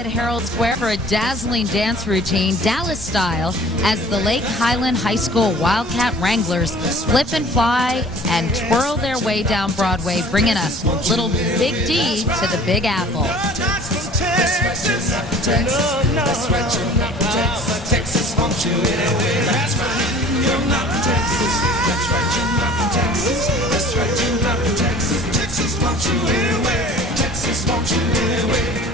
at Herald Square for a dazzling dance routine, Dallas style, as the Lake Highland High School Wildcat Wranglers flip and fly and twirl their way down Broadway, bringing a little Big D to the Big Apple. Texas wants you anyway. That's right, you're not from Texas. That's right, you're not from Texas. That's right, you're not from Texas. Texas wants you anyway. Texas wants you anyway.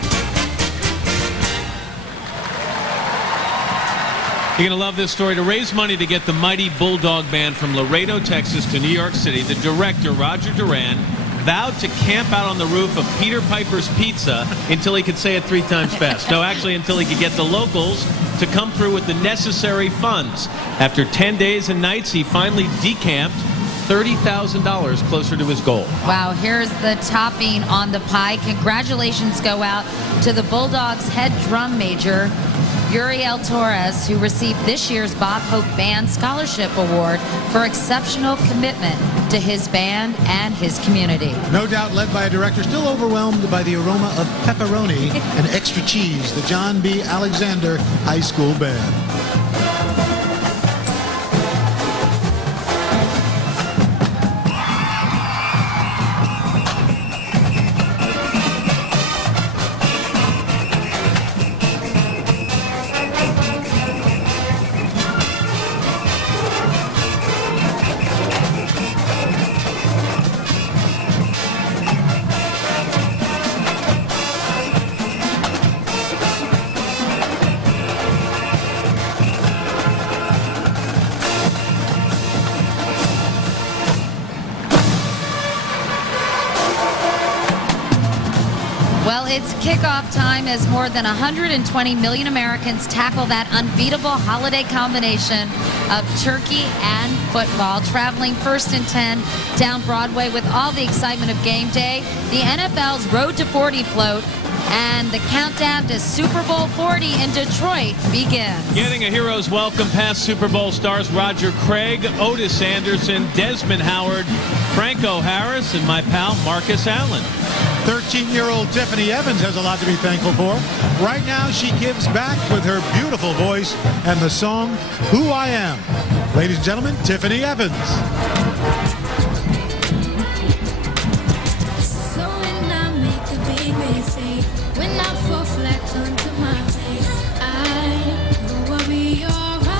You're going to love this story. To raise money to get the Mighty Bulldog Band from Laredo, Texas to New York City, the director, Roger Duran, vowed to camp out on the roof of Peter Piper's Pizza until he could say it 3 times fast. No, actually, until he could get the locals to come through with the necessary funds. After 10 days and nights, he finally decamped $30,000 closer to his goal. Wow, here's the topping on the pie. Congratulations go out to the Bulldogs head drum major, Uriel Torres, who received this year's Bob Hope Band Scholarship Award for exceptional commitment to his band and his community. No doubt led by a director still overwhelmed by the aroma of pepperoni and extra cheese, the John B. Alexander High School Band. Well, it's kickoff time as more than 120 million Americans tackle that unbeatable holiday combination of turkey and football. Traveling first and 10 down Broadway with all the excitement of game day, the NFL's Road to 40 float, and the countdown to Super Bowl 40 in Detroit begins. Getting a hero's welcome past Super Bowl stars Roger Craig, Otis Anderson, Desmond Howard, Franco Harris, and my pal Marcus Allen. 13-year-old Tiffany Evans has a lot to be thankful for. Right now, she gives back with her beautiful voice and the song, Who I Am. Ladies and gentlemen, Tiffany Evans. So when I make the big mistake, when I fall flat onto my face, I know I'll be alright.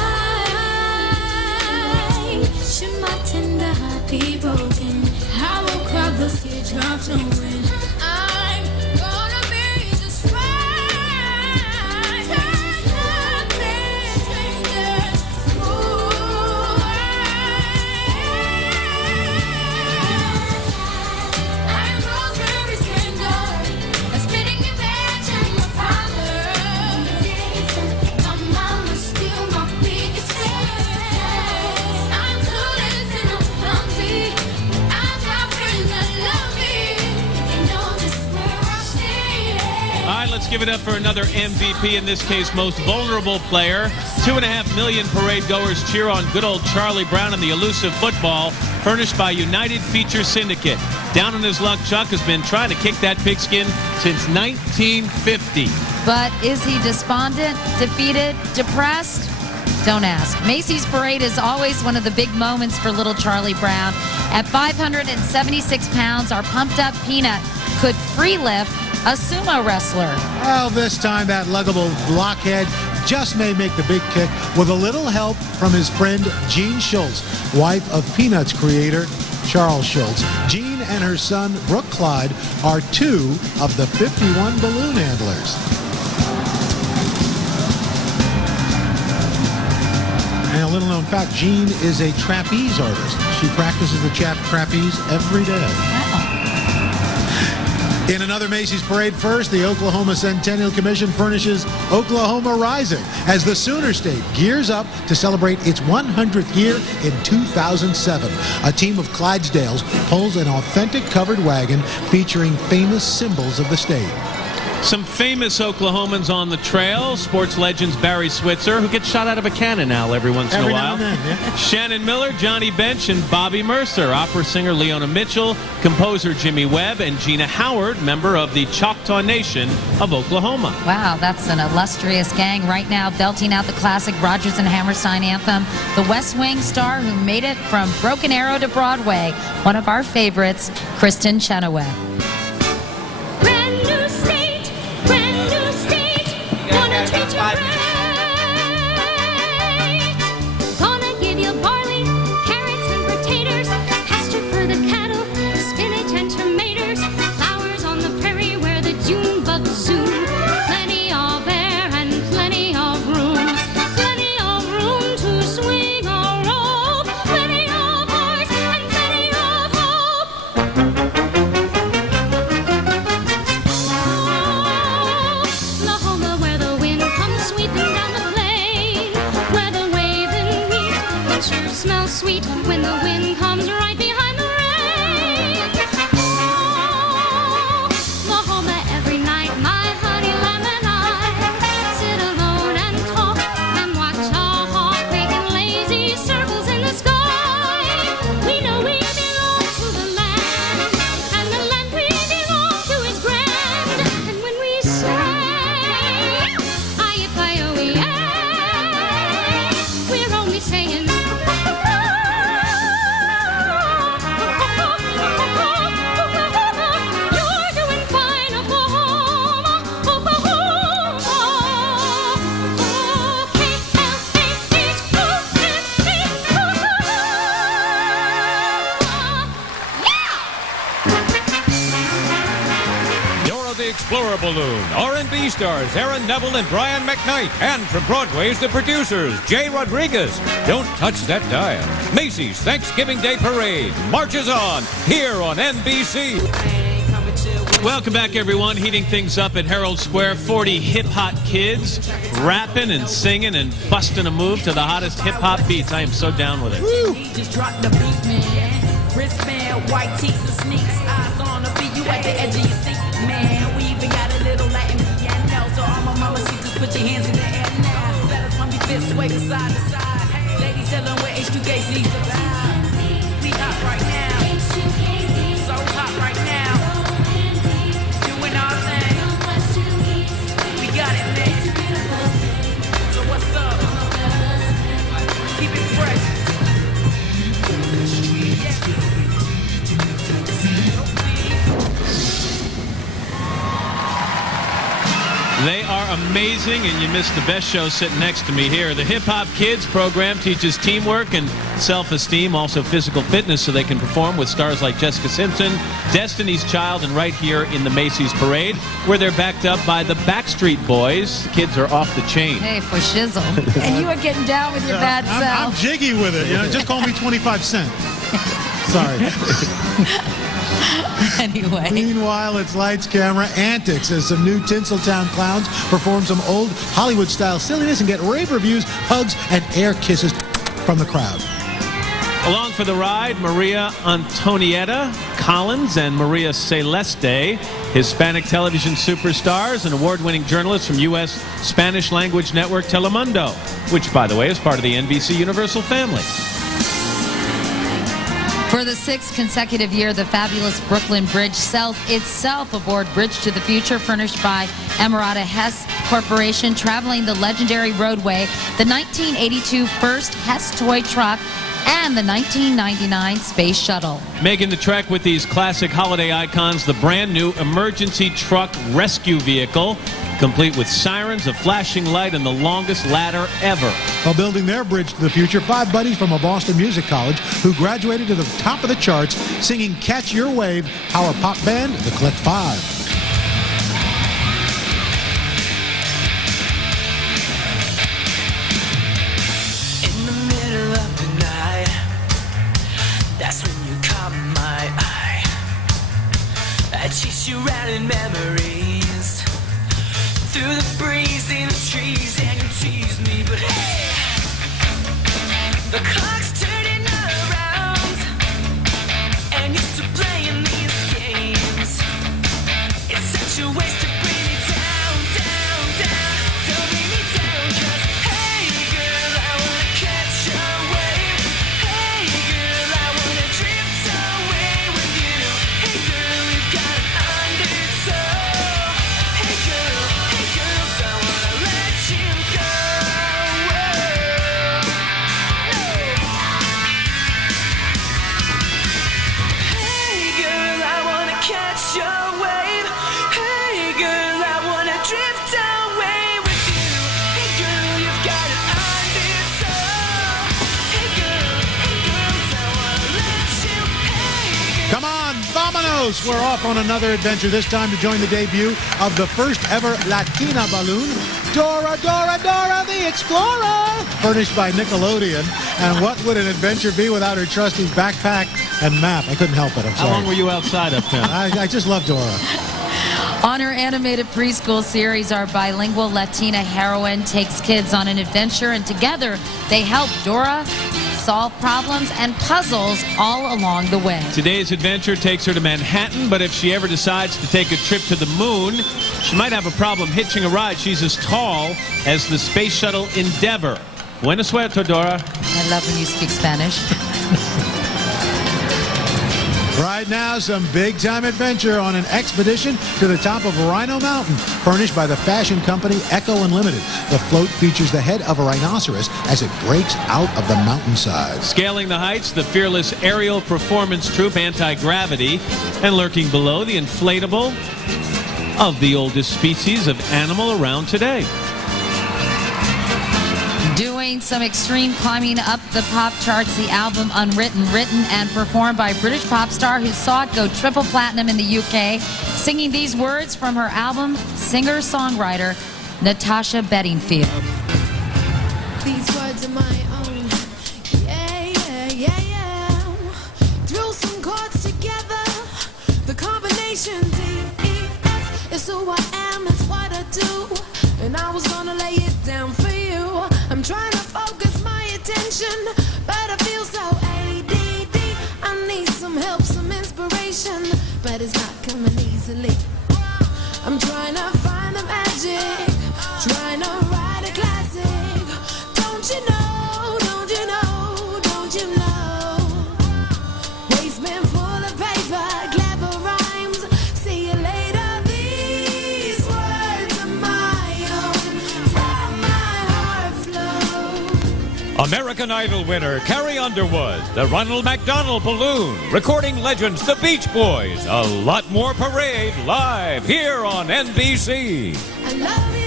Should my tender heart be broken, I will cry those teardrops knowing I'm gonna be just fine. Nothing changes who I am. I'm Rosemary's Tender, a spinning invention of father. My mama's still my biggest fan. I'm clueless and I'm clumsy. I've got friends that love me. They know just where I stand. All right, let's give it up for another MVP, in this case, most vulnerable player. 2.5 million parade goers cheer on good old Charlie Brown and the elusive football, furnished by United Feature Syndicate. Down on his luck, Chuck has been trying to kick that pigskin since 1950. But is he despondent, defeated, depressed? Don't ask. Macy's Parade is always one of the big moments for little Charlie Brown. At 576 pounds, our pumped-up Peanut could free lift a sumo wrestler. Well, this time that luggable blockhead just may make the big kick with a little help from his friend Jean Schultz, wife of Peanuts creator Charles Schultz. Jean and her son Brooke Clyde are 2 of the 51 balloon handlers. And a little known fact, Jean is a trapeze artist. She practices the trapeze every day. In another Macy's Parade first, the Oklahoma Centennial Commission furnishes Oklahoma Rising as the Sooner State gears up to celebrate its 100th year in 2007. A team of Clydesdales pulls an authentic covered wagon featuring famous symbols of the state. Some famous Oklahomans on the trail. Sports legends Barry Switzer, who gets shot out of a cannon now every once in a Every while. now and then, yeah. Shannon Miller, Johnny Bench, and Bobby Mercer. Opera singer Leona Mitchell, composer Jimmy Webb, and Gina Howard, member of the Choctaw Nation of Oklahoma. Wow, that's an illustrious gang right now, belting out the classic Rodgers and Hammerstein anthem. The West Wing star who made it from Broken Arrow to Broadway, one of our favorites, Kristen Chenoweth. Brand new state, gonna treat you right. Gonna give you barley, carrots and potatoes, pasture for the cattle, spinach and tomatoes, flowers on the prairie where the June bugs zoom. Plenty of air and plenty of room to swing a rope, plenty of horse and plenty of hope. Oklahoma, where the wind comes sweeping down the plain, where the waving wheat, it sure smells sweet when the wind comes right behind the rain. Oklahoma, every night my honey lamb and I sit alone and talk and watch a hawk making lazy circles in the sky. We know we belong to the land, and the land we belong to is grand. And when we say, aye-yi-pie-oh-ee-ay, we're only saying, you're doing fine, Oklahoma, Oklahoma. Dora the Explorer Balloon, R&B stars Aaron Neville and Brian McKnight, and from Broadway's the producers, Jay Rodriguez. Don't touch that dial. Macy's Thanksgiving Day Parade marches on here on NBC. Welcome back, everyone. Heating things up at Herald Square. 40 hip-hop kids rapping and singing and busting a move to the hottest hip-hop beats. I am so down with it. He just dropped the beat, man. Wristband, white tees and sneaks. Eyes on the beat, you at the edge of your seat, man. We even got a little Latin piano. So all my mama see, just put your hands in the air now. Fellas, pump your fists, sway from side to side. Ladies, tell them where H2KC's about. We hot right now. So hot right now. Doing our thing. We got it, man. So what's up? Keep it fresh. They are amazing, and you missed the best show sitting next to me here. The Hip Hop Kids program teaches teamwork and self-esteem, also physical fitness, so they can perform with stars like Jessica Simpson, Destiny's Child, and right here in the Macy's Parade, where they're backed up by the Backstreet Boys. The kids are off the chain. Hey, for shizzle. And you are getting down with your bad I'm self. jiggy with it. You know, just call me 25 Cent. Sorry. Anyway. Meanwhile, it's lights, camera, antics as some new Tinseltown clowns perform some old Hollywood-style silliness and get rave reviews, hugs, and air kisses from the crowd. Along for the ride, Maria Antonietta Collins and Maria Celeste, Hispanic television superstars and award-winning journalists from U.S. Spanish language network Telemundo, which, by the way, is part of the NBC Universal family. For the sixth consecutive year, the fabulous Brooklyn Bridge sells itself aboard Bridge to the Future, furnished by Emirata Hess Corporation, traveling the legendary roadway, the 1982 first Hess toy truck, and the 1999 Space Shuttle. Making the trek with these classic holiday icons, the brand new emergency truck rescue vehicle, complete with sirens, a flashing light, and the longest ladder ever. While building their bridge to the future, 5 buddies from a Boston music college who graduated to the top of the charts singing Catch Your Wave, power pop band, the Click 5. In the middle of the night, that's when you caught my eye. I chase you around in memories, through the breeze in the trees, and you tease me, but hey, the clock's turning around, and you're still playing these games. Adios. We're off on another adventure, this time to join the debut of the first ever Latina balloon, Dora, Dora, Dora the Explorer, furnished by Nickelodeon. And what would an adventure be without her trusty backpack and map? I couldn't help it. I'm sorry. How long were you outside Uptown? I just love Dora. On her animated preschool series, our bilingual Latina heroine takes kids on an adventure, and together they help Dora solve problems and puzzles all along the way. Today's adventure takes her to Manhattan, but if she ever decides to take a trip to the moon, she might have a problem hitching a ride. She's as tall as the space shuttle Endeavour. Buena suerte, Dora. I love when you speak Spanish. Right now, some big-time adventure on an expedition to the top of Rhino Mountain, furnished by the fashion company Echo Unlimited. The float features the head of a rhinoceros as it breaks out of the mountainside. Scaling the heights, the fearless aerial performance troupe Anti-Gravity, and lurking below, the inflatable of the oldest species of animal around today. Doing some extreme climbing up the pop charts, the album Unwritten, written and performed by British pop star who saw it go triple platinum in the UK, singing these words from her album, singer-songwriter Natasha Bedingfield. These words are my own. Yeah, yeah, yeah, yeah. Threw some chords together. The combination D-E-F is who I am, it's what I do. And I was gonna lay it down for you. I'm trying to focus my attention, but I feel so ADD. I need some help, some inspiration, but it's not coming easily. I'm trying to find the magic, trying to write a classic. Don't you know, don't you know, don't you know? Wasteman full of paper, clever rhymes. See you later. These words are my own, from my heart flow. American Idol winner Carrie Underwood, the Ronald McDonald Balloon, recording legends the Beach Boys, a lot more parade live here on NBC. I love you.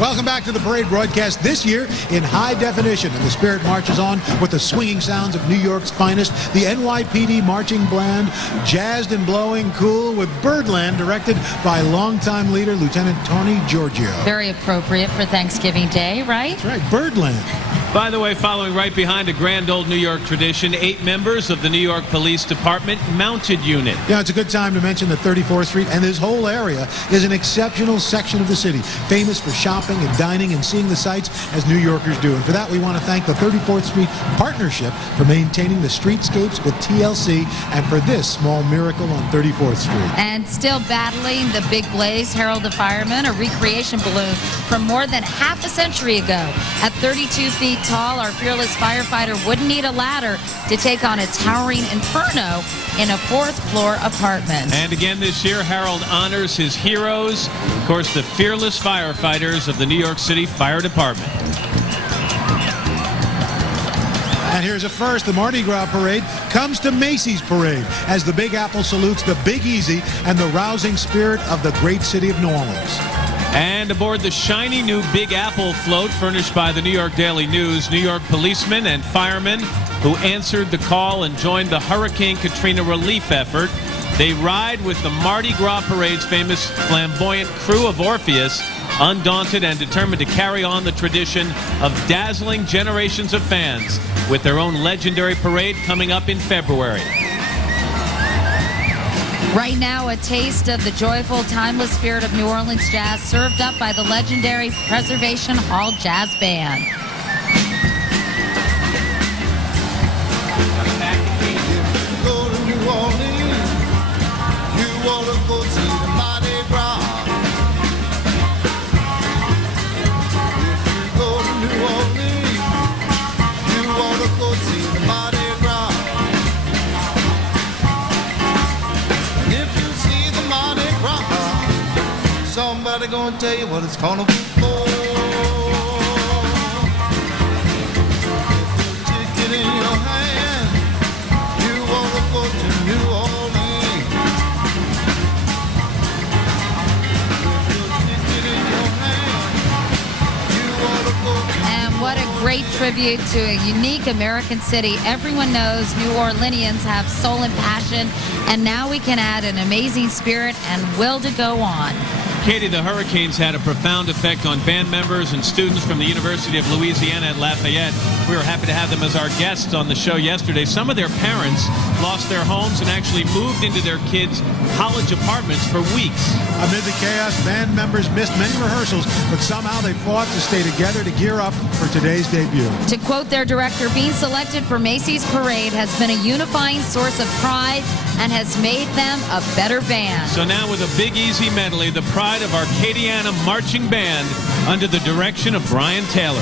Welcome back to the parade broadcast, this year in high definition. And the spirit marches on with the swinging sounds of New York's finest, the NYPD marching band, jazzed and blowing cool with Birdland, directed by longtime leader Lieutenant Tony Giorgio. Very appropriate for Thanksgiving Day, right? That's right, Birdland. By the way, following right behind a grand old New York tradition, 8 members of the New York Police Department Mounted Unit. Yeah, it's a good time to mention that 34th Street and this whole area is an exceptional section of the city, famous for shopping and dining and seeing the sights as New Yorkers do. And for that, we want to thank the 34th Street Partnership for maintaining the streetscapes with TLC and for this small miracle on 34th Street. And still battling the big blaze, Harold the Fireman, a recreation balloon from more than half a century ago. At 32 feet tall, our fearless firefighter wouldn't need a ladder to take on a towering inferno in a 4th floor apartment. And again this year, Harold honors his heroes, of course, the fearless firefighters of the New York City Fire Department. And here's a first. The Mardi Gras parade comes to Macy's parade as the Big Apple salutes the Big Easy and the rousing spirit of the great city of New Orleans. And aboard the shiny new Big Apple float furnished by the New York Daily News, New York policemen and firemen who answered the call and joined the Hurricane Katrina relief effort. They ride with the Mardi Gras parade's famous flamboyant crew of Orpheus, undaunted and determined to carry on the tradition of dazzling generations of fans with their own legendary parade coming up in February. Right now, a taste of the joyful, timeless spirit of New Orleans jazz served up by the legendary Preservation Hall Jazz Band. Go to New Orleans, you want to go see the Mardi Gras. If you go to New Orleans, you want to go see the Mardi Gras. And if you see the Mardi Gras, somebody gonna tell you what it's carnival for. If the ticket in your hand, you wanna go to New Orleans. With your ticket in your hand, you wanna go to And what a tribute to a unique American city. Everyone knows New Orleanians have soul and passion, and now we can add an amazing spirit and will to go on. Katie, the hurricanes had a profound effect on band members and students from the University of Louisiana at Lafayette. We were happy to have them as our guests on the show yesterday. Some of their parents lost their homes and actually moved into their kids' college apartments for weeks. Amid the chaos, band members missed many rehearsals, but somehow they fought to stay together to gear up for today's debut. To quote their director, being selected for Macy's parade has been a unifying source of pride and has made them a better band. So now with a Big Easy medley, the pride of Arcadiana Marching Band under the direction of Brian Taylor.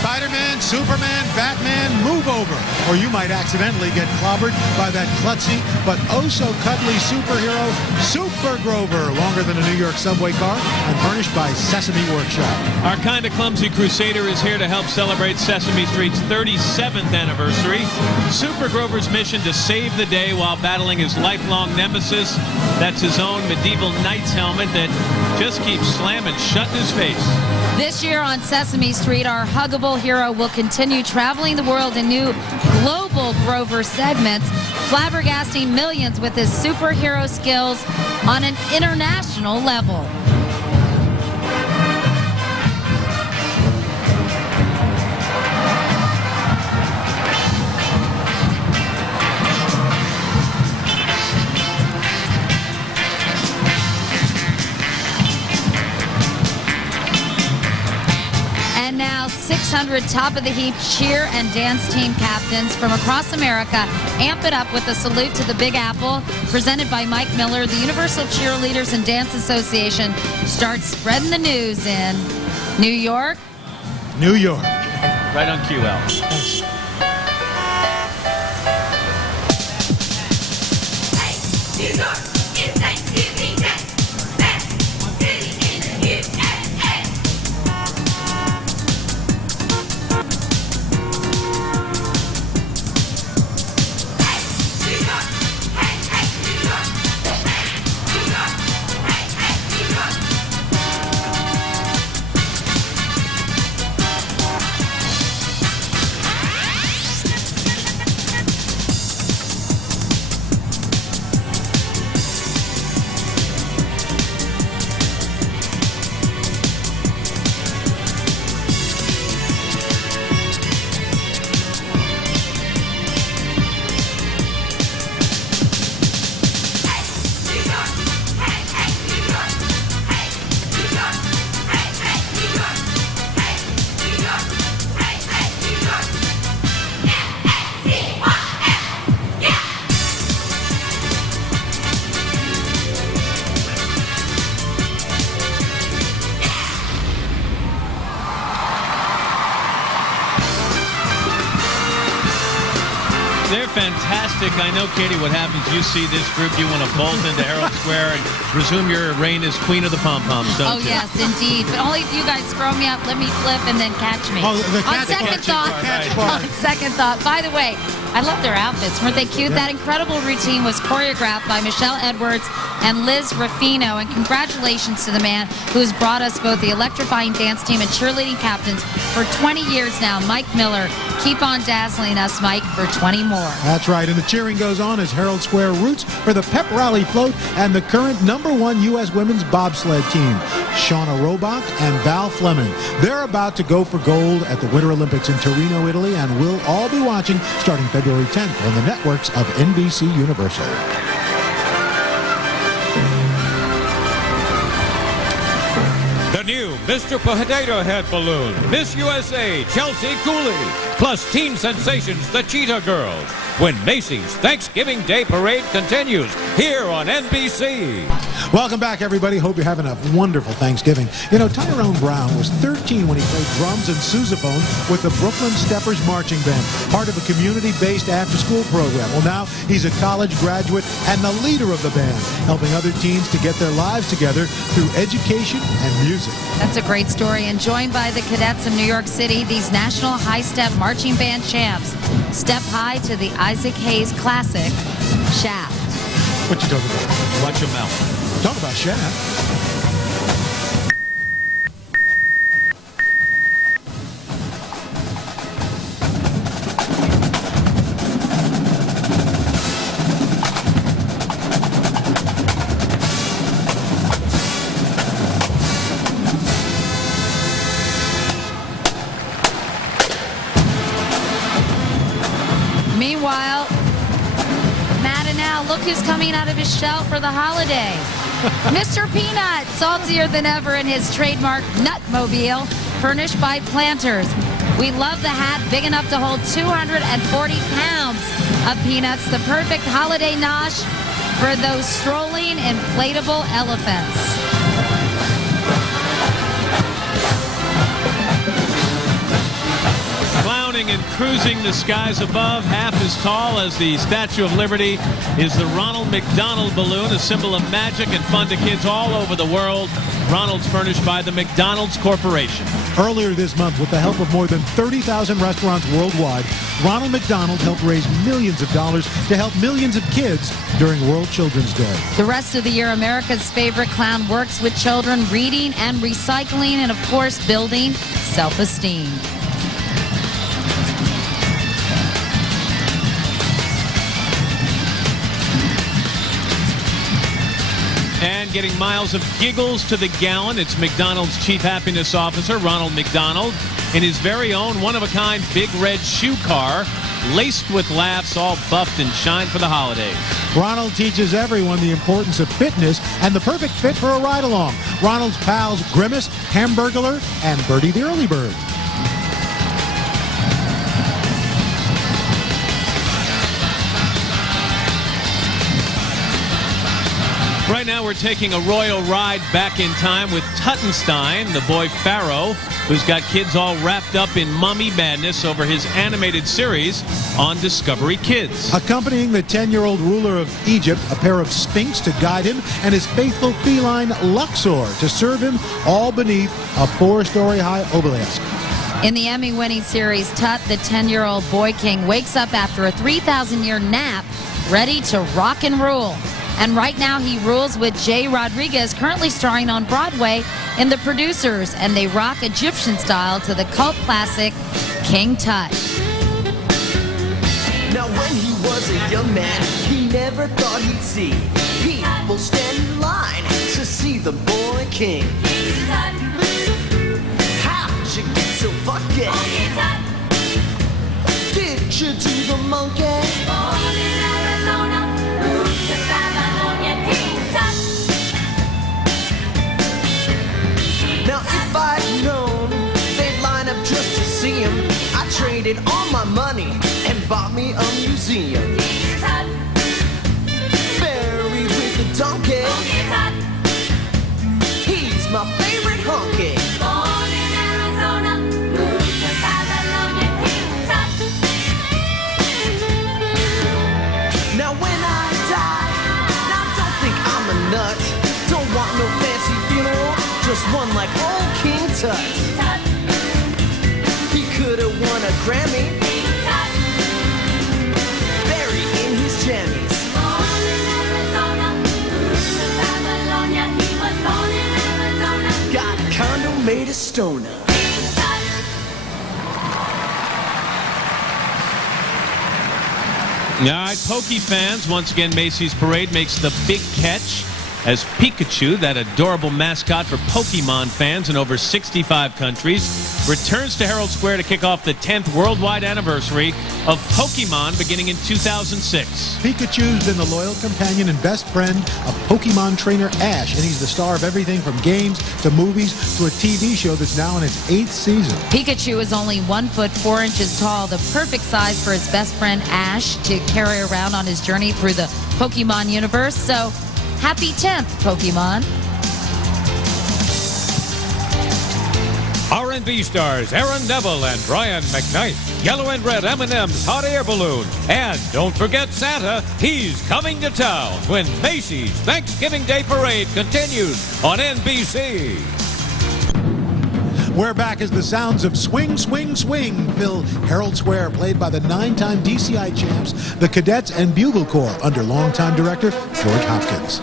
Spider-Man, Superman, Batman, move over, or you might accidentally get clobbered by that klutzy but oh-so-cuddly superhero, Super Grover, longer than a New York subway car and furnished by Sesame Workshop. Our kind of clumsy crusader is here to help celebrate Sesame Street's 37th anniversary. Super Grover's mission to save the day while battling his lifelong nemesis. That's his own medieval knight's helmet that just keeps slamming shut in his face. This year on Sesame Street, our huggable hero will continue traveling the world in new global Grover segments, flabbergasting millions with his superhero skills on an international level. And now 600 top-of-the-heap cheer and dance team captains from across America amp it up with a salute to the Big Apple, presented by Mike Miller. The Universal Cheerleaders and Dance Association starts spreading the news in New York. New York. Right on QL. New York is Thanksgiving Day. Best city in the USA. New York, hey, hey, New York. Hey, New York, hey, hey, New York. They're fantastic. I know, Katie, what happens, you see this group, you want to bolt into Herald Square and resume your reign as queen of the pom-poms, don't Oh, you? yes, indeed. But only if you guys throw me up, let me flip, and then catch me. Oh, the On catch second part. thought, Catch part. on second thought, by the way, I love their outfits. Weren't they cute? That incredible routine was choreographed by Michelle Edwards and Liz Ruffino. And congratulations to the man who has brought us both the electrifying dance team and cheerleading captains for 20 years now, Mike Miller. Keep on dazzling us, Mike, for 20 more. That's right, and the cheering goes on as Herald Square roots for the pep rally float and the current #1 U.S. women's bobsled team, Shauna Robach and Val Fleming. They're about to go for gold at the Winter Olympics in Torino, Italy, and we'll all be watching starting February 10th on the networks of NBC Universal. The new Mr. Potato Head Balloon, Miss USA, Chelsea Cooley. plus teen sensations, the Cheetah Girls, when Macy's Thanksgiving Day Parade continues here on NBC. Welcome back, everybody. Hope you're having a wonderful Thanksgiving. You know, Tyrone Brown was 13 when he played drums and sousaphone with the Brooklyn Steppers Marching Band, part of a community-based after-school program. Well, now he's a college graduate and the leader of the band, helping other teens to get their lives together through education and music. That's a great story. And joined by the cadets of New York City, these National High Step Marching Band champs step high to the Isaac Hayes classic, Shaft. What you talking about? Watch your mouth. Talk about Shaft. Meanwhile, Matt and Al, look who's coming out of his shell for the holiday. Mr. Peanut, saltier than ever in his trademark Nutmobile, furnished by Planters. We love the hat, big enough to hold 240 pounds of peanuts, the perfect holiday nosh for those strolling inflatable elephants. Clowning and cruising the skies above, half as tall as the Statue of Liberty, is the Ronald McDonald balloon, a symbol of magic and fun to kids all over the world. Ronald's furnished by the McDonald's Corporation. Earlier this month, with the help of more than 30,000 restaurants worldwide, Ronald McDonald helped raise millions of dollars to help millions of kids during World Children's Day. The rest of the year, America's favorite clown works with children, reading and recycling, and of course, building self-esteem. And getting miles of giggles to the gallon, it's McDonald's Chief Happiness Officer, Ronald McDonald, in his very own one-of-a-kind big red shoe car, laced with laughs, all buffed and shined for the holidays. Ronald teaches everyone the importance of fitness and the perfect fit for a ride-along. Ronald's pals Grimace, Hamburglar, and Birdie the Early Bird. Right now, we're taking a royal ride back in time with Tuttenstein, the boy Pharaoh, who's got kids all wrapped up in mummy madness over his animated series on Discovery Kids. Accompanying the 10-year-old ruler of Egypt, a pair of Sphinx to guide him, and his faithful feline Luxor to serve him, all beneath a 4-story high obelisk. In the Emmy-winning series, Tut, the 10-year-old boy king, wakes up after a 3,000-year nap, ready to rock and rule. And right now he rules with Jay Rodriguez, currently starring on Broadway in The Producers, and they rock Egyptian style to the cult classic King Tut. Now when he was a young man, he never thought he'd see people stand in line to see the boy king. How'd you get so funky? Did you do the monkey? Now if I'd known they'd line up just to see him, I traded all my money and bought me a museum. Buried with the donkey, he's my favorite honky. Born in Arizona, moved to Babylonian King Tut. Now when I die, now don't think I'm a nut. Don't want no fancy funeral, just one like old King Tut. Tut, He could've won a Grammy, Tut. buried in his jammies. Born in Arizona, moved to Babylonia. He was born in Arizona, Got a condo made of stoner. King Tut. All right, Pokey fans, once again, Macy's Parade makes the big catch. as Pikachu, that adorable mascot for Pokemon fans in over 65 countries, returns to Herald Square to kick off the 10th worldwide anniversary of Pokemon beginning in 2006. Pikachu's been the loyal companion and best friend of Pokemon trainer Ash, and he's the star of everything from games to movies to a TV show that's now in its 8th season. Pikachu is only 1 foot 4 inches tall, the perfect size for his best friend Ash to carry around on his journey through the Pokemon universe. So, happy 10th, Pokemon. R&B stars Aaron Neville and Brian McKnight. Yellow and red M&M's hot air balloon. And don't forget Santa, he's coming to town when Macy's Thanksgiving Day Parade continues on NBC. We're back as the sounds of Swing, Swing, Swing fill Herald Square, played by the 9-time DCI champs, the Cadets and Bugle Corps, under longtime director George Hopkins.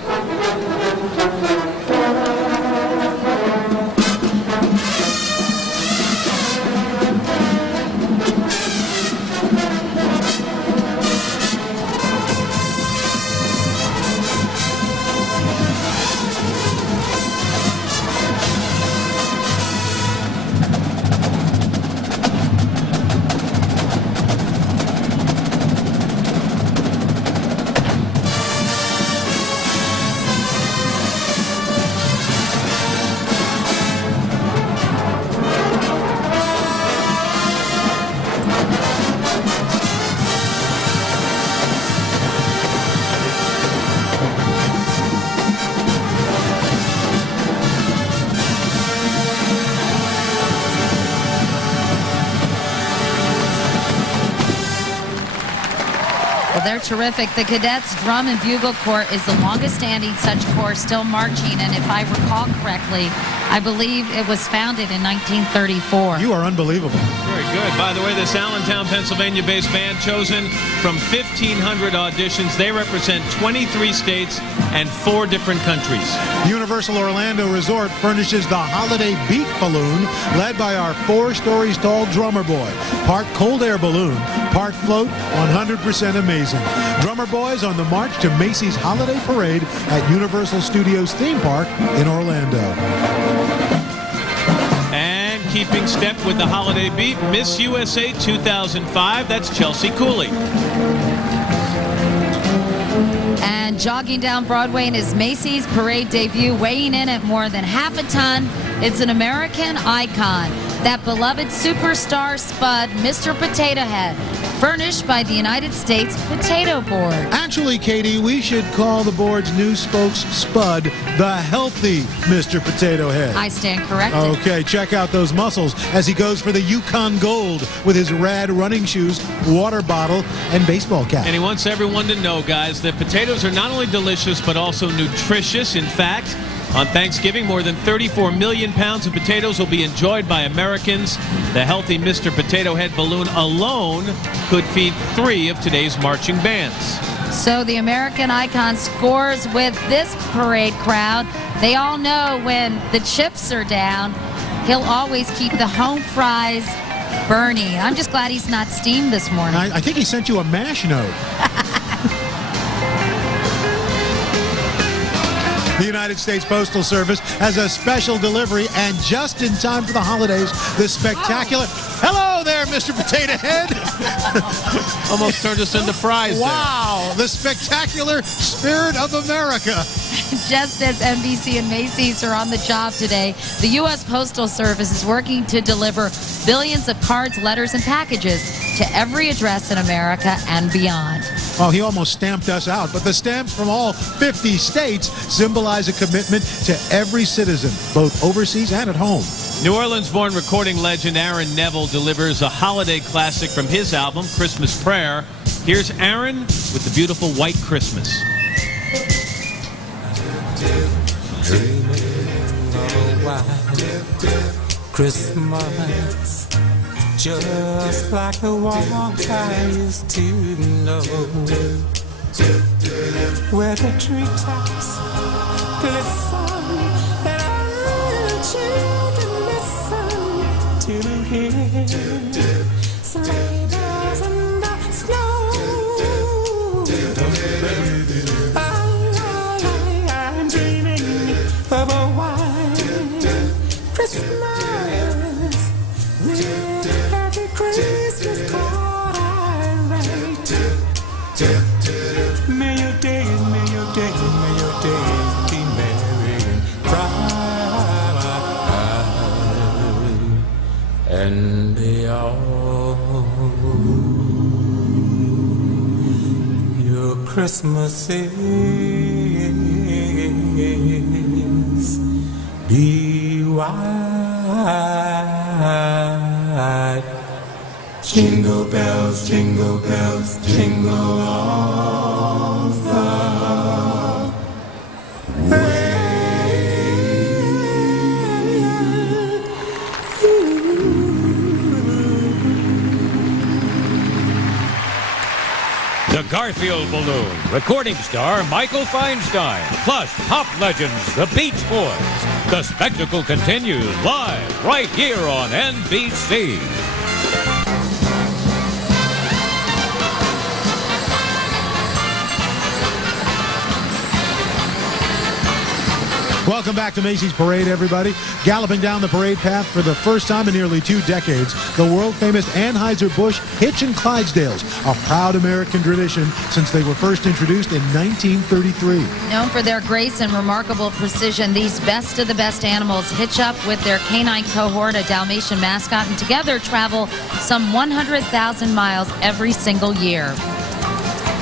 Well, they're terrific. The Cadets Drum and Bugle Corps is the longest-standing such corps still marching, and if I recall correctly, I believe it was founded in 1934. You are unbelievable. Very good. By the way, this Allentown, Pennsylvania-based band, chosen from 1,500 auditions. They represent 23 states and 4 different countries. Universal Orlando Resort furnishes the Holiday Beat Balloon, led by our 4 stories tall drummer boy. Part cold air balloon, part float, 100% amazing. Drummer boys on the march to Macy's Holiday Parade at Universal Studios Theme Park in Orlando. And keeping step with the holiday beat, Miss USA 2005, that's Chelsea Cooley. And jogging down Broadway in his Macy's parade debut, weighing in at more than half a ton, it's an American icon, that beloved superstar Spud, Mr. Potato Head, furnished by the United States Potato Board. Actually, Katie, we should call the board's new spokes Spud the healthy Mr. Potato Head. I stand corrected. Okay, check out those muscles as he goes for the Yukon Gold with his rad running shoes, water bottle, and baseball cap. And he wants everyone to know, guys, that potatoes are not only delicious but also nutritious. In fact, on Thanksgiving, more than 34 million pounds of potatoes will be enjoyed by Americans. The healthy Mr. Potato Head balloon alone could feed 3 of today's marching bands. So the American icon scores with this parade crowd. They all know when the chips are down, he'll always keep the home fries burning. I'm just glad he's not steamed this morning. I think he sent you a MASH note. The United States Postal Service has a special delivery, and just in time for the holidays, the spectacular... Hello there, Mr. Potato Head. Almost turned us into fries. Wow, the spectacular Spirit of America. Just as NBC and Macy's are on the job today, the U.S. Postal Service is working to deliver billions of cards, letters, and packages to every address in America and beyond. Oh, he almost stamped us out, but the stamps from all 50 states symbolize a commitment to every citizen, both overseas and at home. New Orleans-born recording legend Aaron Neville delivers a holiday classic from his album, Christmas Prayer. Here's Aaron with the beautiful White Christmas. Christmas, just like the one I used to know, where the treetops glisten and all the children listen to hear sleigh bells in the snow. I'm dreaming Christmas is. Be white. Jingle bells, jingle jingle all the way. The Garfield Balloon, recording star Michael Feinstein, plus pop legends the Beach Boys. The spectacle continues live right here on NBC. Welcome back to Macy's Parade, everybody. Galloping down the parade path for the first time in nearly 2 decades, the world-famous Anheuser-Busch Hitch and Clydesdales, a proud American tradition since they were first introduced in 1933. Known for their grace and remarkable precision, these best of the best animals hitch up with their canine cohort, a Dalmatian mascot, and together travel some 100,000 miles every single year.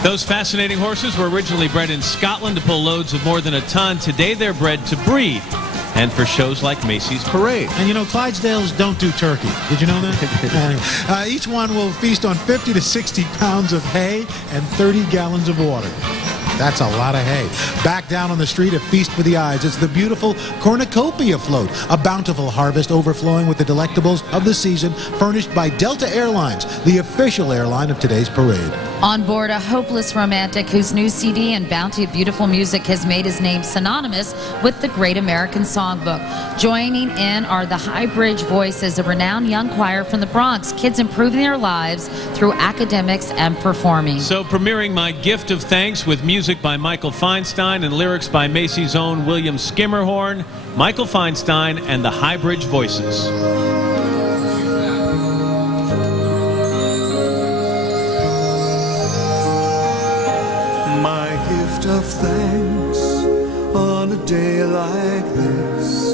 Those fascinating horses were originally bred in Scotland to pull loads of more than a ton. Today they're bred to breed and for shows like Macy's Parade. And you know, Clydesdales don't do turkey. Did you know that? Anyway, each one will feast on 50 to 60 pounds of hay and 30 gallons of water. That's a lot of hay. Back down on the street, a feast for the eyes. It's the beautiful cornucopia float, a bountiful harvest overflowing with the delectables of the season, furnished by Delta Airlines, the official airline of today's parade. On board, a hopeless romantic whose new CD and bounty of beautiful music has made his name synonymous with the Great American Songbook. Joining in are the High Bridge Voices, a renowned young choir from the Bronx, kids improving their lives through academics and performing. So premiering My Gift of Thanks with music by Michael Feinstein and lyrics by Macy's own William Skimmerhorn, Michael Feinstein and the High Bridge Voices. My gift of thanks on a day like this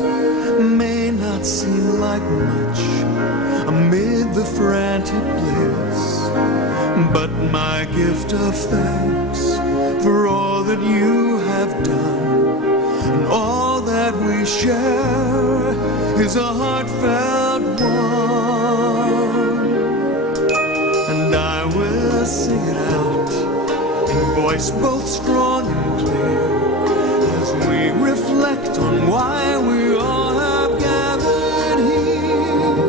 may not seem like much amid the frantic bliss, but my gift of thanks for all that you have done and all that we share is a heartfelt one, and I will sing it out in voice both strong and clear as we reflect on why we all have gathered here.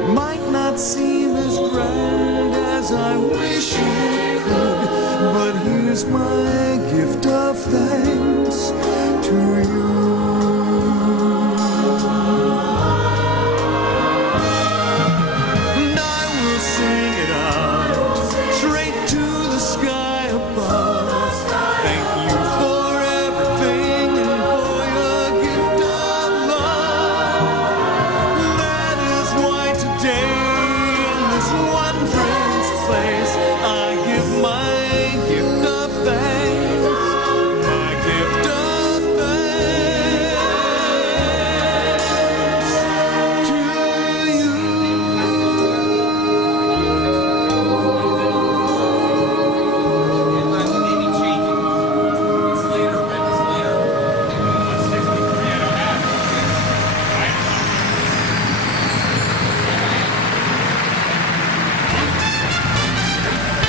It might not seem as grand as I wish it could, but here's my gift of thanks to you. And I will sing it out straight to the sky above. Thank you for everything and for your gift of love. That is why today in this wondrous place I give my gift of thanks, my gift of thanks to you.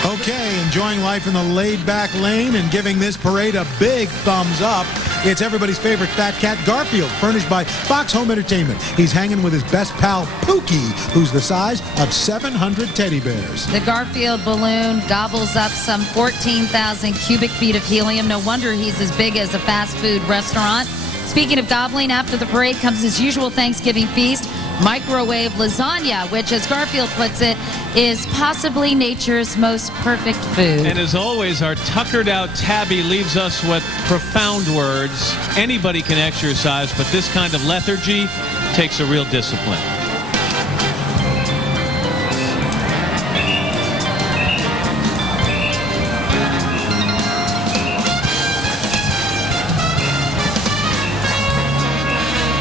Okay, enjoying life in the laid-back lane and giving this parade a big thumbs up. It's everybody's favorite fat cat, Garfield, furnished by Fox Home Entertainment. He's hanging with his best pal, Pookie, who's the size of 700 teddy bears. The Garfield balloon gobbles up some 14,000 cubic feet of helium. No wonder he's as big as a fast food restaurant. Speaking of gobbling, after the parade comes his usual Thanksgiving feast, microwave lasagna, which, as Garfield puts it, is possibly nature's most perfect food. And as always, our tuckered out Tabby leaves us with profound words. Anybody can exercise, but this kind of lethargy takes a real discipline.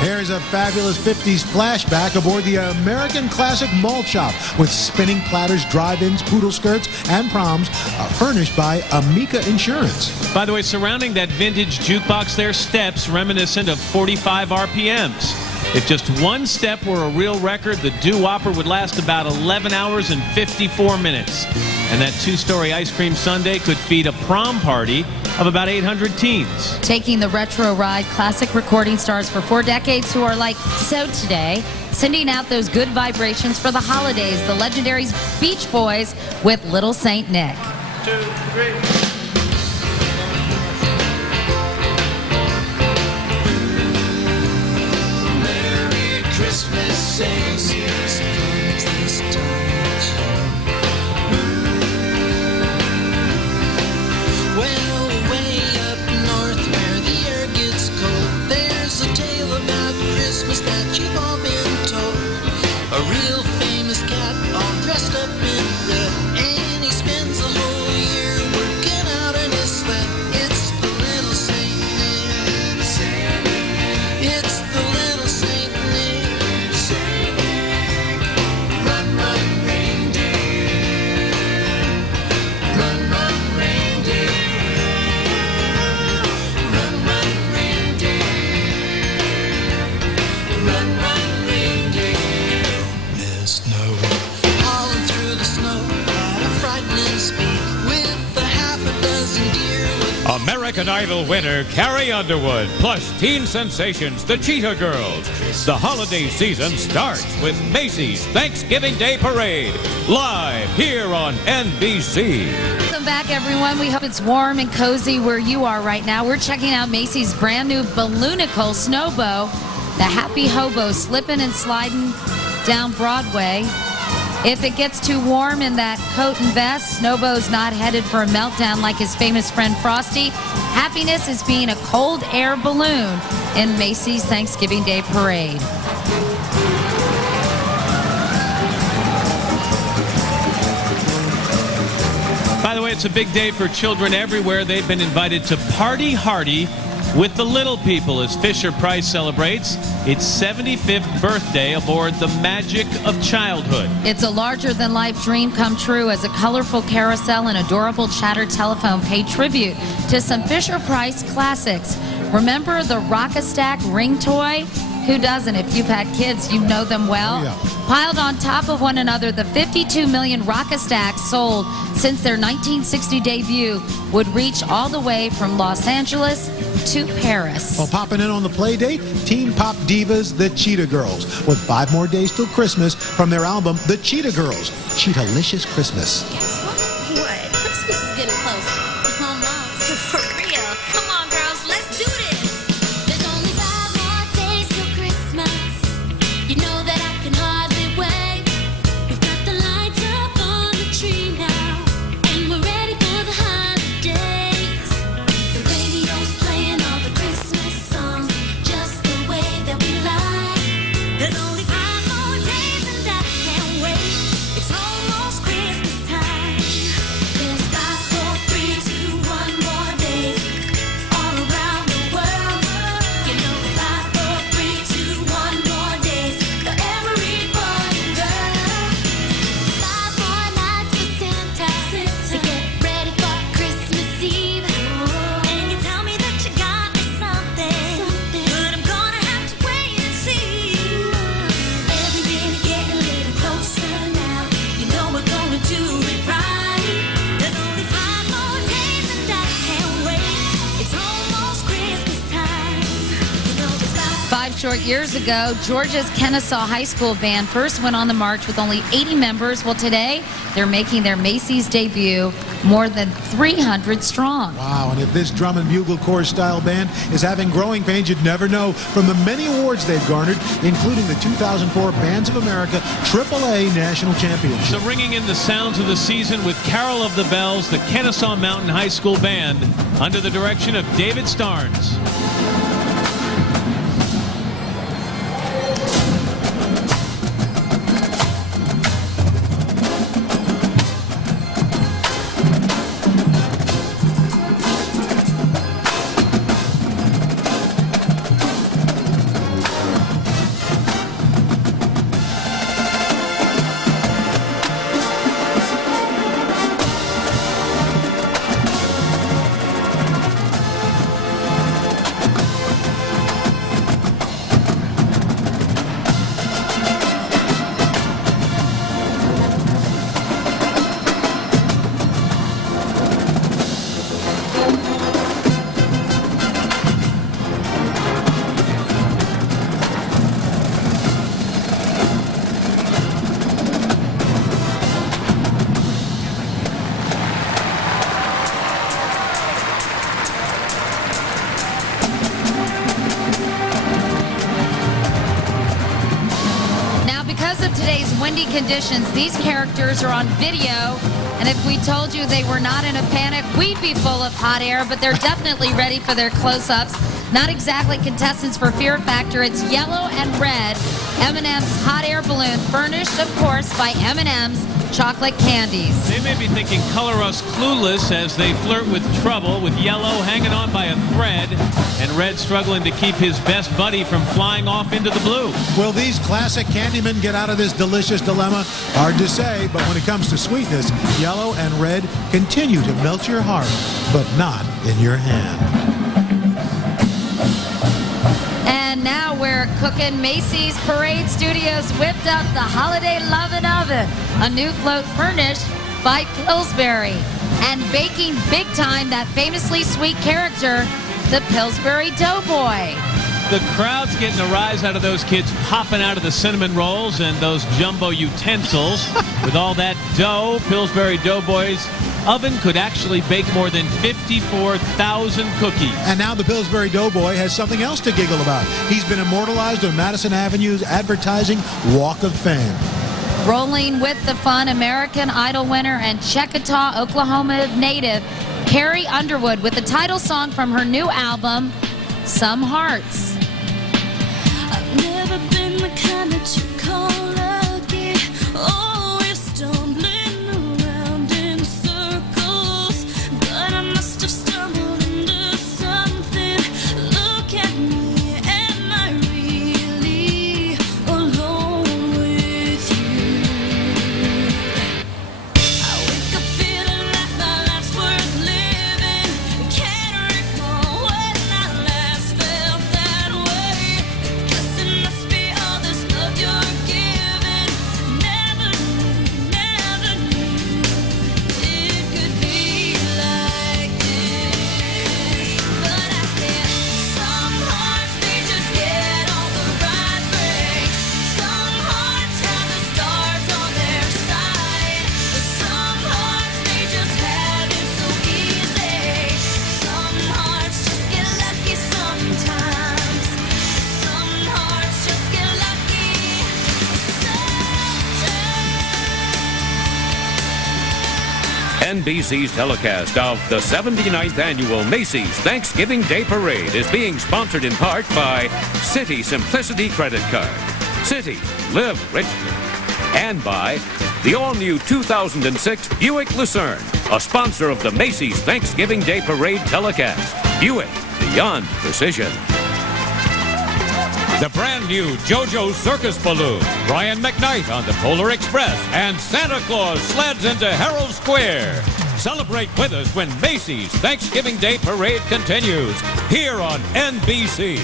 Here's a fabulous fabulous 50s flashback aboard the American Classic Malt Shop with spinning platters, drive-ins, poodle skirts, and proms furnished by Amica Insurance. By the way, surrounding that vintage jukebox there, steps reminiscent of 45 RPMs. If just one step were a real record, the doo-wopper would last about 11 hours and 54 minutes. And that two-story ice cream sundae could feed a prom party of about 800 teens. Taking the retro ride, classic recording stars for 4 decades who are like, so today, sending out those good vibrations for the holidays, the legendary Beach Boys with Little Saint Nick. 2, 3. Christmas sings this touch. Well, way up north where the air gets cold, there's a tale about Christmas that you've all been told. A real famous cat all dressed up in red, and he spends the whole year working out in his sled. It's the little Saint Nick. It's the little Saint Nick. Run, run, reindeer. Run, run, reindeer. Run, run, reindeer. Run, run, reindeer. There's snow. Hauling through the snow at a frightening speed with a half a dozen deer with American Idol winner Carrie Underwood, plus teen sensations, the Cheetah Girls. The holiday season starts with Macy's Thanksgiving Day Parade, live here on NBC. Welcome back, everyone. We hope it's warm and cozy where you are right now. We're checking out Macy's brand new Balloonicle Snowbow, the happy hobo slipping and sliding down Broadway. If it gets too warm in that coat and vest, Snowbow's not headed for a meltdown like his famous friend Frosty. Happiness is being a cold air balloon in Macy's Thanksgiving Day Parade. By the way, it's a big day for children everywhere. They've been invited to Party Hardy with the little people as Fisher-Price celebrates its 75th birthday aboard the magic of childhood. It's a larger-than-life dream come true as a colorful carousel and adorable chatter telephone pay tribute to some Fisher-Price classics. Remember the Rock-a-Stack ring toy? Who doesn't? If you've had kids, you know them well. Oh, yeah. Piled on top of one another, the 52 million Rock-a-Stacks sold since their 1960 debut would reach all the way from Los Angeles to Paris. Well, popping in on the play date, teen pop divas, the Cheetah Girls, with 5 more days till Christmas from their album, The Cheetah Girls, Cheetah-licious Christmas. What? Christmas is getting close. Oh, Mom, for real. Come on, girls, let's do this. There's only 5 more days till Christmas. You know that I can hardly wait. We've got the lights up on the tree now, and we're ready for the holidays. The radio's playing all the Christmas songs, just the way that we like. There's only 5 more days, and I can't wait. It's almost Christmas time. There's 5, 4, 3, 2, 1 more days all around the world. You know, 5, 4, 3, 2, 1 more days for every boy and girl. 5 more nights for Santa to get ready for Christmas Eve. And you tell me that you got me something, but I'm gonna have to wait and see. Every minute getting a little closer now. You know we're gonna do it right. There's only 5 more days and I can't wait. It's almost Christmas time. You know there's 5 short years ago, Georgia's Kennesaw High School band first went on the march with only 80 members. Well, today, they're making their Macy's debut, more than 300 strong. Wow, and if this drum and bugle chorus style band is having growing pains, you'd never know from the many awards they've garnered, including the 2004 Bands of America AAA National Championship. So ringing in the sounds of the season with Carol of the Bells, the Kennesaw Mountain High School Band, under the direction of David Starnes. conditions. These characters are on video, and if we told you they were not in a panic, we'd be full of hot air, but they're definitely ready for their close-ups. Not exactly contestants for Fear Factor. It's yellow and red M&M's hot air balloon, furnished, of course, by M&M's chocolate candies. They may be thinking color us clueless as they flirt with trouble, with yellow hanging on by a thread and red struggling to keep his best buddy from flying off into the blue. Will these classic Candymen get out of this delicious dilemma? Hard to say, but when it comes to sweetness, yellow and red continue to melt your heart, but not in your hand. And now we're cooking. Macy's Parade Studios whipped up the Holiday Lovin' Oven, a new float furnished by Pillsbury, and baking big time that famously sweet character, the Pillsbury Doughboy. The crowd's getting a rise out of those kids popping out of the cinnamon rolls and those jumbo utensils. With all that dough, Pillsbury Doughboy's oven could actually bake more than 54,000 cookies. And now the Pillsbury Doughboy has something else to giggle about. He's been immortalized on Madison Avenue's advertising Walk of Fame. Rolling with the fun, American Idol winner and Chickasaw, Oklahoma native, Carrie Underwood, with the title song from her new album, Some Hearts. I've never been the kind that you call lucky. Always stumbling around in circles, but I must have stumbled into something. Look at me, am I really alone with you? I wake up feeling like my life's worth living. Can't recall when I last felt that way. Guess it must be all this love you're giving. Never knew it could be like this. But I guess some hearts, they just get all the right breaks. Some hearts have the stars on their side. But some hearts, they just have it so easy. Some hearts just get lucky sometimes. Some hearts just get lucky sometimes. NBC's telecast of the 79th Annual Macy's Thanksgiving Day Parade is being sponsored in part by Citi Simplicity Credit Card. Citi, live richly. And by the all-new 2006 Buick Lucerne, a sponsor of the Macy's Thanksgiving Day Parade telecast. Buick, beyond precision. The brand new JoJo Circus Balloon, Brian McKnight on the Polar Express, and Santa Claus sleds into Herald Square. Celebrate with us when Macy's Thanksgiving Day Parade continues here on NBC.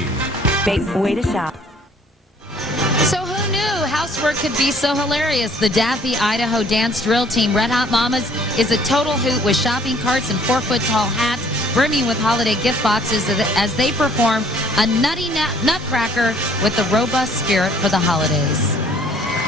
Best way to shop. So who knew housework could be so hilarious? The Daffy, Idaho dance drill team, Red Hot Mamas, is a total hoot with shopping carts and 4-foot-tall hats brimming with holiday gift boxes as they perform a nutty nutcracker with the robust spirit for the holidays.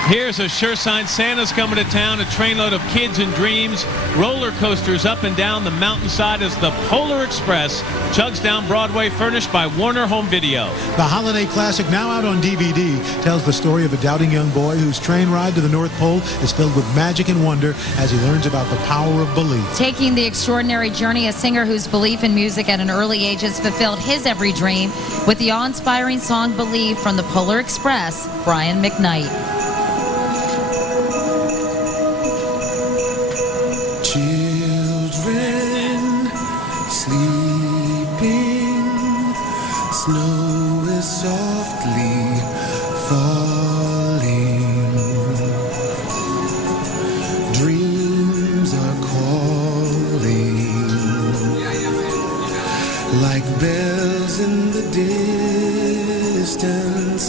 Here's a sure sign Santa's coming to town, a trainload of kids and dreams, roller coasters up and down the mountainside as the Polar Express chugs down Broadway, furnished by Warner Home Video. The holiday classic, now out on DVD, tells the story of a doubting young boy whose train ride to the North Pole is filled with magic and wonder as he learns about the power of belief. Taking the extraordinary journey, a singer whose belief in music at an early age has fulfilled his every dream with the awe-inspiring song Believe from the Polar Express, Brian McKnight. Children sleeping, snow is softly falling. Dreams are calling like bells in the distance.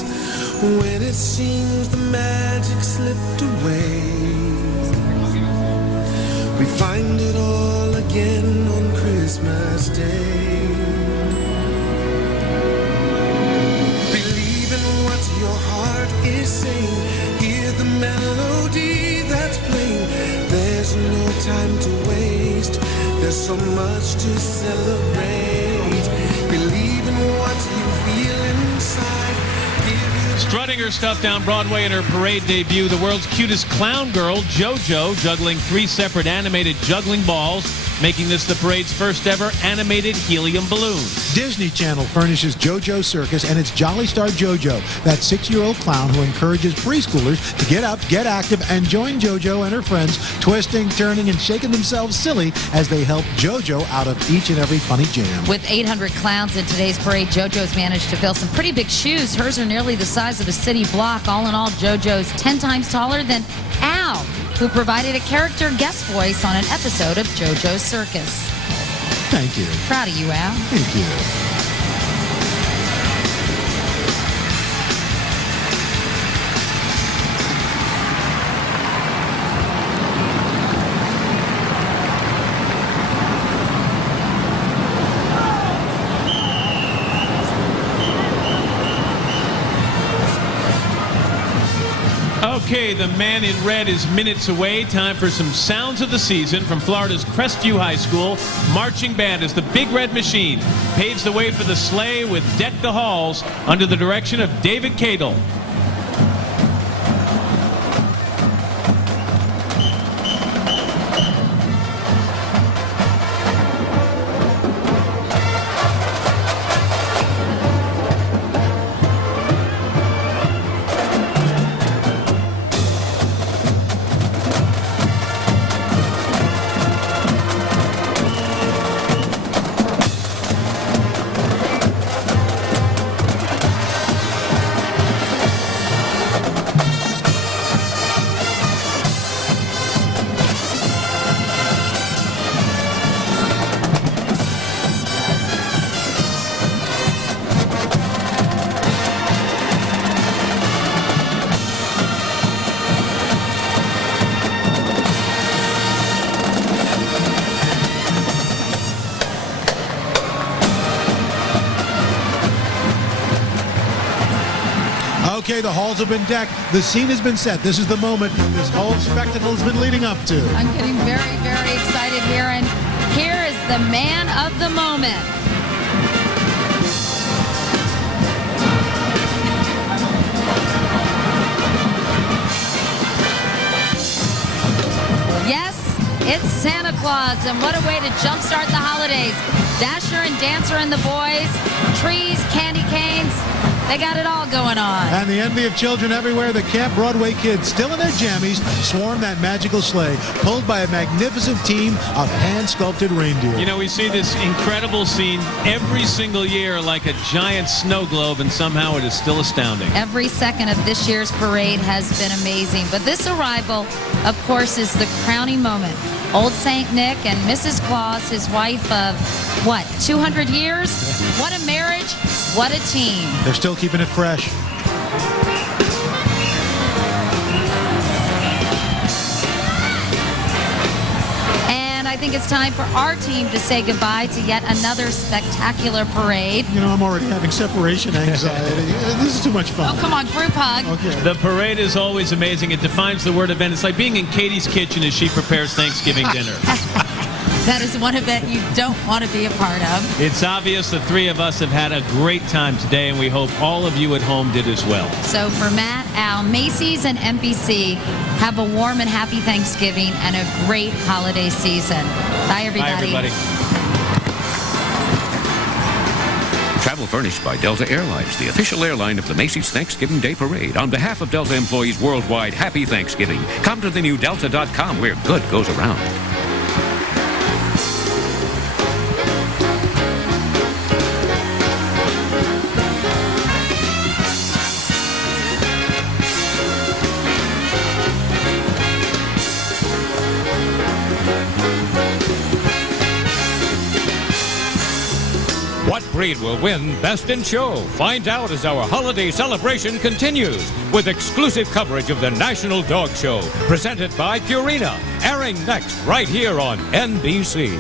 When it seems the magic slipped away, we find it all again on Christmas Day. Believe in what your heart is saying. Hear the melody that's playing. There's no time to waste. There's so much to celebrate. Believe in what you feel inside. Give your Strutting her stuff down Broadway in her parade debut, the world's cutest clown girl, JoJo, juggling 3 separate animated juggling balls, making this the parade's first ever animated helium balloon. Disney Channel furnishes JoJo Circus and its Jolly Star JoJo, that 6-year-old clown who encourages preschoolers to get up, get active, and join JoJo and her friends, twisting, turning, and shaking themselves silly as they help JoJo out of each and every funny jam. With 800 clowns in today's parade, JoJo's managed to fill some pretty big shoes. Hers are nearly the size of a city block. All in all, JoJo's 10 times taller than Al, who provided a character guest voice on an episode of JoJo's Circus. Thank you. Proud of you, Al. Thank you. Okay, the man in red is minutes away. Time for some sounds of the season from Florida's Crestview High School marching band as the Big Red Machine paves the way for the sleigh with Deck the Halls under the direction of David Cadle. Okay, the halls have been decked. The scene has been set. This is the moment this whole spectacle has been leading up to. I'm getting very, very excited here, and here is the man of the moment. Yes, it's Santa Claus, and what a way to jumpstart the holidays. Dasher and Dancer and the boys, trees, candy canes, they got it all going on. And the envy of children everywhere, the Camp Broadway kids, still in their jammies, swarm that magical sleigh, pulled by a magnificent team of hand-sculpted reindeer. You know, we see this incredible scene every single year like a giant snow globe, and somehow it is still astounding. Every second of this year's parade has been amazing, but this arrival, of course, is the crowning moment. Old St. Nick and Mrs. Claus, his wife of, 200 years? What a marriage, what a team. They're still keeping it fresh. And I think it's time for our team to say goodbye to yet another spectacular parade. You know, I'm already having separation anxiety. This is too much fun. Oh, come on, group hug. Okay. The parade is always amazing. It defines the word event. It's like being in Katie's kitchen as she prepares Thanksgiving dinner. That is one event you don't want to be a part of. It's obvious the three of us have had a great time today, and we hope all of you at home did as well. So for Matt, Al, Macy's, and NBC, have a warm and happy Thanksgiving and a great holiday season. Bye, everybody. Bye, everybody. Travel furnished by Delta Airlines, the official airline of the Macy's Thanksgiving Day Parade. On behalf of Delta employees worldwide, happy Thanksgiving. Come to the new Delta.com where good goes around. What breed will win Best in Show? Find out as our holiday celebration continues with exclusive coverage of the National Dog Show, presented by Purina, airing next right here on NBC.